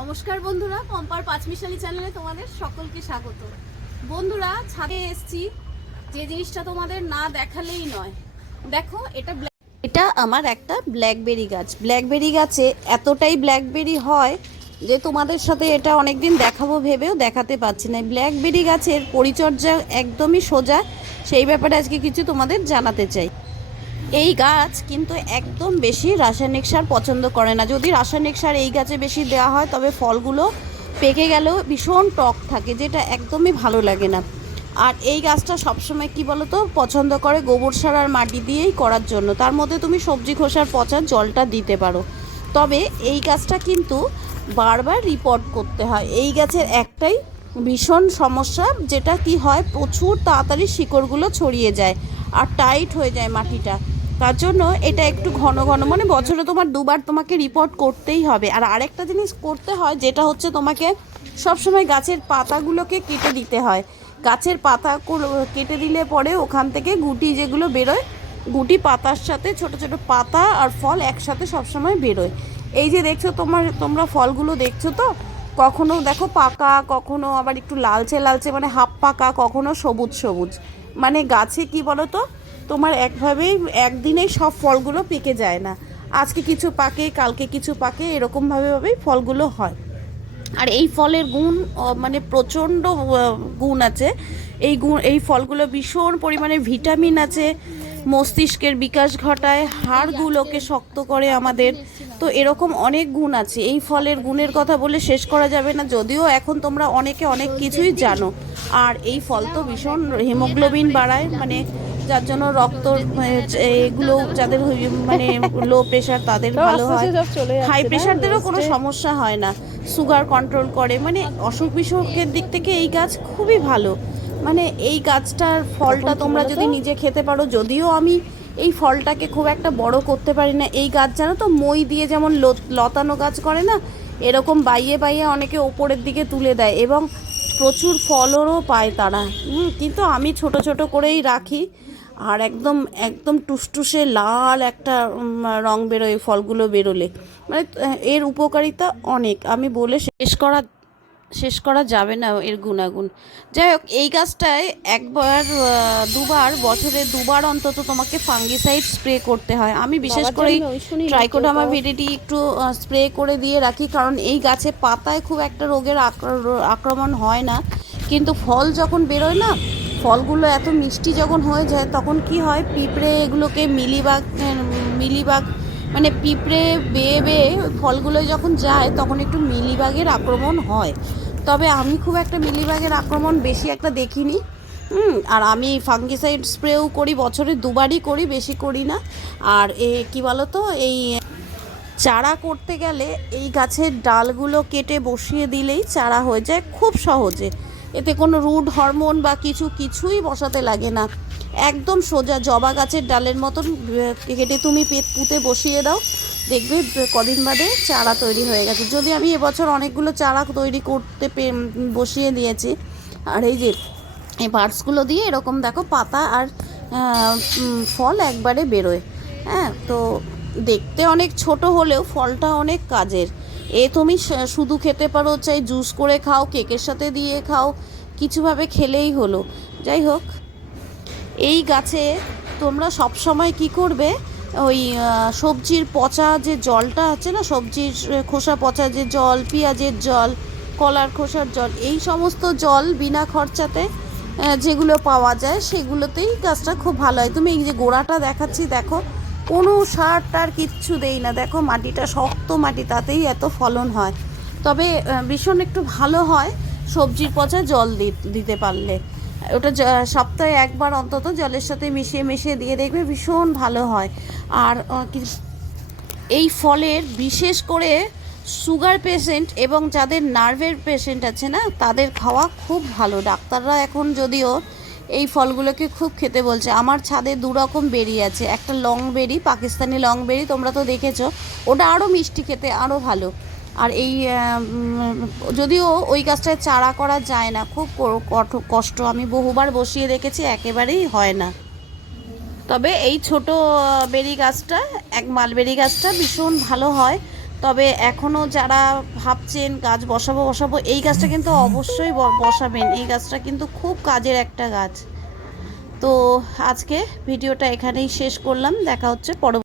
নমস্কার বন্ধুরা, পম্পার পাঁচমিশালি চ্যানেলে তোমাদের সকলকে স্বাগত। বন্ধুরা, ছাদে এসেছি, যে জিনিসটা তোমাদের না দেখালেই নয়। দেখো, এটা আমার একটা ব্ল্যাকবেরি গাছ। ব্ল্যাকবেরি গাছে এতটাই ব্ল্যাকবেরি হয় যে তোমাদের সাথে এটা অনেকদিন দেখাবো ভেবেও দেখাতে পারছি না। ব্ল্যাকবেরি গাছের পরিচর্যা একদমই সোজা, সেই ব্যাপারে আজকে কিছু তোমাদের জানাতে চাই। এই গাছ কিন্তু একদম বেশি রাসায়নিক সার পছন্দ করে না। যদি রাসায়নিক সার এই গাছে বেশি দেওয়া হয় তবে ফলগুলো পেকে গেলেও ভীষণ টক থাকে, যেটা একদমই ভালো লাগে না। আর এই গাছটা সবসময় কি বলো তো পছন্দ করে গোবর সার আর মাটি দিয়েই করার জন্য। তার মধ্যে তুমি সবজি খোসার পচা জলটা দিতে পারো। তবে এই গাছটা কিন্তু বারবার রিপোর্ট করতে হয়। এই গাছের একটাই ভীষণ সমস্যা, যেটা কি হয়, প্রচুর তাড়াতাড়ি শিকড়গুলো ছড়িয়ে যায় আর টাইট হয়ে যায় মাটিটা। তার জন্য এটা একটু ঘন ঘন, মানে বছরে তোমার দুবার তোমাকে রিপোর্ট করতেই হবে। আর আরেকটা জিনিস করতে হয়, যেটা হচ্ছে তোমাকে সবসময় গাছের পাতাগুলোকে কেটে দিতে হয়। গাছের পাতা কেটে দিলে পরে ওখান থেকে গুটি যেগুলো বেরোয়, গুটি পাতার সাথে ছোট ছোট পাতা আর ফল একসাথে সবসময় বেরোয়। এই যে দেখছো তোমরা ফলগুলো দেখছো তো, কখনো দেখো পাকা, কখনো আবার একটু লালচে লালচে, মানে হাফ পাকা, কখনো সবুজ সবুজ। মানে গাছে কি বলো তো, তোমার একভাবেই একদিনেই সব ফলগুলো পেকে যায় না। আজকে কিছু পাকে, কালকে কিছু পাকে, এরকমভাবেই ফলগুলো হয়। আর এই ফলের গুণ মানে প্রচণ্ড গুণ আছে। এই ফলগুলো ভীষণ পরিমাণে ভিটামিন আছে, মস্তিষ্কের বিকাশ ঘটায়, হাড়গুলোকে শক্ত করে আমাদের। তো এরকম অনেক গুণ আছে। এই ফলের গুণের কথা বলে শেষ করা যাবে না, যদিও এখন তোমরা অনেকে অনেক কিছুই জানো। আর এই ফল তো ভীষণ হিমোগ্লোবিন বাড়ায়, মানে যার জন্য রক্ত এগুলো যাদের মানে লো প্রেশার তাদের ভালো হয়। হাই প্রেশারদেরও কোনো সমস্যা হয় না, সুগার কন্ট্রোল করে। মানে অসুখ বিসুখের দিক থেকে এই গাছ খুবই ভালো। মানে এই গাছটার ফলটা তোমরা যদি নিজে খেতে পারো, যদিও আমি এই ফলটাকে খুব একটা বড় করতে পারি না। এই গাছ জানো তো, মই দিয়ে যেমন লতানো গাছ করে না, এরকম বাইয়ে বাইয়ে অনেকে ওপরের দিকে তুলে দেয় এবং প্রচুর ফলও পায় তারা। কিন্তু আমি ছোট ছোট করেই রাখি। আর একদম একদম টুসটুসে লাল একটা রং বেরোয় ফলগুলো বেরোলে। মানে এর উপকারিতা অনেক, আমি বলে শেষ করা যাবে না এর গুণাগুণ। যাই হোক, এই গাছটায় একবার দুবার, বছরে দুবার অন্তত তোমাকে ফাঙ্গিসাইড স্প্রে করতে হয়। আমি বিশেষ করে ট্রাইকোডার্মা ভিরিডি একটু স্প্রে করে দিয়ে রাখি, কারণ এই গাছে পাতায় খুব একটা রোগের আক্রমণ হয় না। কিন্তু ফল যখন বেরোয় না, ফলগুলো এত মিষ্টি যখন হয়ে যায়, তখন কি হয়, পিঁপড়ে এগুলোকে মিলিবাগ মানে পিঁপড়ে বেয়ে বেয়ে ফলগুলো যখন যায়, তখন একটু মিলিবাগের আক্রমণ হয়। তবে আমি খুব একটা মিলিবাগের আক্রমণ বেশি একটা দেখিনি। আর আমি ফাঙ্গিসাইড স্প্রেও করি, বছরে দুবারই করি, বেশি করি না। আর কি বলো তো, এই চারা করতে গেলে এই গাছের ডালগুলো কেটে বসিয়ে দিলেই চারা হয়ে যায় খুব সহজে। এতে কোনো রুট হরমোন বা কিছুই বসাতে লাগে না। একদম সোজা জবা গাছের ডালের মতন কেটে তুমি পুঁতে বসিয়ে দাও, দেখবে কদিন বাদে চারা তৈরি হয়ে গেছে। যদি আমি এবছর অনেকগুলো চারা তৈরি করতে বসিয়ে দিয়েছি। আর এই যে এই পার্টসগুলো দিয়ে এরকম দেখো পাতা আর ফল একবারে বেরোয়। হ্যাঁ, তো দেখতে অনেক ছোট হলেও ফলটা অনেক কাজের। তুমি শুধু খেতে পারো, চাই জুস করে খাও, কেকের সাথে দিয়ে খাও, কিছুভাবে খেলেই হলো। যাই হোক, এই গাছে তোমরা সব সময় কি করবে, ওই সবজির পচা যে জলটা আছে না, সবজির খোসা পচা যে জল, পেঁয়াজের জল, কলার খোসার জল, এই সমস্ত জল বিনা খরচাতে যেগুলো পাওয়া যায় সেগুলোতেই গাছটা খুব ভালো হয়। তুমি এই যে গোড়াটা দেখাচ্ছি, দেখো কোনো সার টার কিচ্ছু দেই না। দেখো মাটিটা শক্ত মাটি, তাতেই এত ফলন হয়। তবে ভীষণ একটু ভালো হয় সবজির পচা জল দিতে পারলে। ওটা সপ্তাহে একবার অন্তত জলের সাথে মিশিয়ে দিয়ে দেখবে ভীষণ ভালো হয়। আর এই ফলের বিশেষ করে সুগার পেশেন্ট এবং যাদের নার্ভের পেশেন্ট আছে না, তাদের খাওয়া খুব ভালো। ডাক্তাররা এখন যদিও এই ফলগুলোকে খুব খেতে বলছে। আমার ছাদে দুরকম বেরি আছে, একটা লং বেরি, পাকিস্তানি লং বেরি, তোমরা তো দেখেছো, ওটা আরও মিষ্টি খেতে, আরও ভালো। আর এই যদিও ওই গাছটায় চারা করা যায় না, খুব কষ্ট, আমি বহুবার বসিয়ে রেখেছি, একেবারেই হয় না। তবে এই ছোট বেরি গাছটা, এক মালবেরি গাছটা ভীষণ ভালো হয়। তবে এখনও যারা ভাবছেন গাছ বসাবো বসাবো, এই গাছটা কিন্তু অবশ্যই বসাবেন। এই গাছটা কিন্তু খুব কাজের একটা গাছ। তো আজকে ভিডিওটা এখানেই শেষ করলাম, দেখা হচ্ছে পরবর্তী